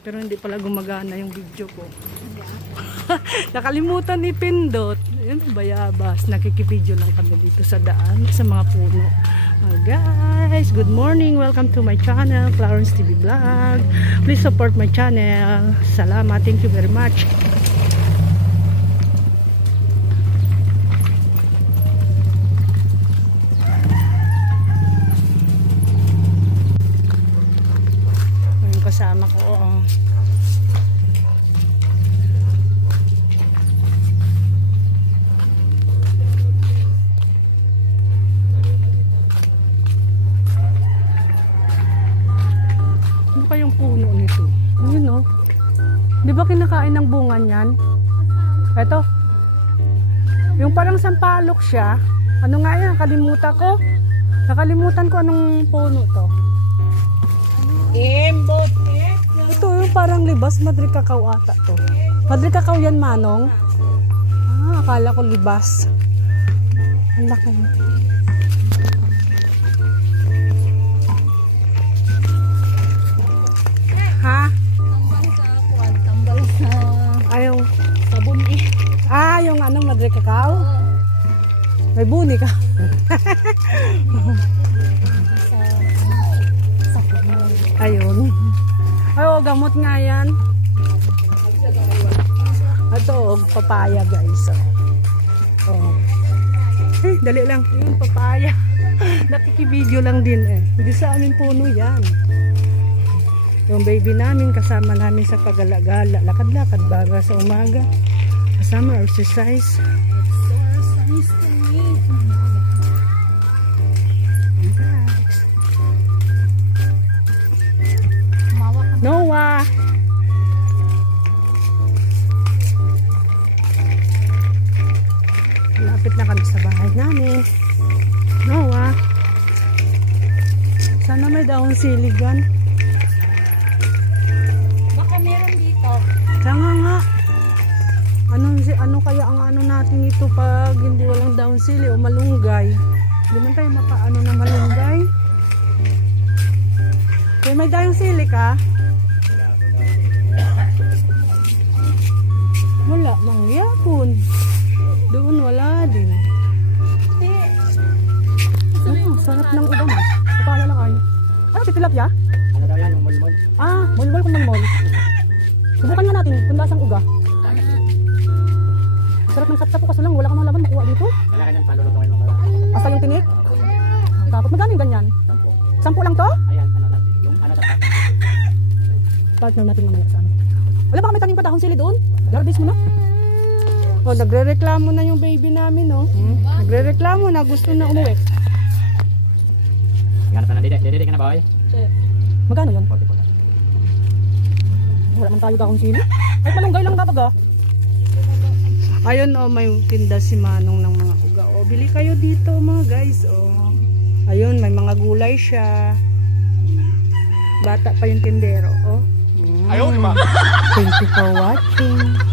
Pero hindi pala gumagana yung video ko. Nakalimutan ni Pindot. Yun, bayabas. Nakikipidyo lang kami dito sa daan, sa mga puno. Ah, guys, good morning. Welcome to my channel, Clarence TV Vlog. Please support my channel. Salamat. Thank you very much. Yung kasama ko. Oh. Ano pa yung puno nito? Yun no? Di ba kinakain ng bunga niyan? Eto. Yung parang sampalok siya. Ano nga yan? Nakalimutan ko. Nakalimutan ko anong puno to. Yung parang libas, Madre Cacao ata to. Madre Cacao yan, Manong? Ah, akala ko libas. Ang laki. Ha? Tambal sa kuwan, tambal sa Ay, yung, sabon eh. ah, yung anong Cacao? May buni ka. Ayun. Ay, oh, gamot nga yan. Ito, oh, papaya guys. Oh. oh. Eh, dali lang. Yun, papaya. Nakikibideo lang din eh. Hindi sa amin puno yan. Yung baby namin, kasama namin sa pagala-gala. Lakad-lakad baga sa umaga. Kasama exercise. Exercise to. Noah! Sana may daong siligan. Baka meron dito. Kaya nga. Ano, ano kaya ang ano natin ito pag hindi walang daong sili o malunggay? Hindi man tayo makaano na malunggay. Kaya may daong sili ka? Si tilapia? Ano daw yan, yung mulmul? Ah, mulmol kung mulmol. Subukan nga natin kung lasang uga. Sarap ng katsa po kaso lang wala kang malaman makuha dito. Wala ka niyang palulutuin mo. Asa yung tinik? Tapos magkano yung ganyan? Sampo. Sampu lang to? Ayan, ano natin, yung ano sa taas. Partner natin mamaya saan. Wala baka may tanim pa dahon sili doon? Garbage mo na. Oh, nagre-reklamo na yung baby namin, oh. Nagre-reklamo na gusto na umuwi. Yan na dede, dede ka na ba oy? Magkano yun? 40 po. Wala man tayo dahon sili. Ay, malunggay lang dapat ah. Ayun oh, may tinda si Manong ng mga uga. Oh, bili kayo dito mga guys. Oh. Ayun, may mga gulay siya. Bata pa yung tindero. Oh. Ayaw, di ba? Thank you for watching.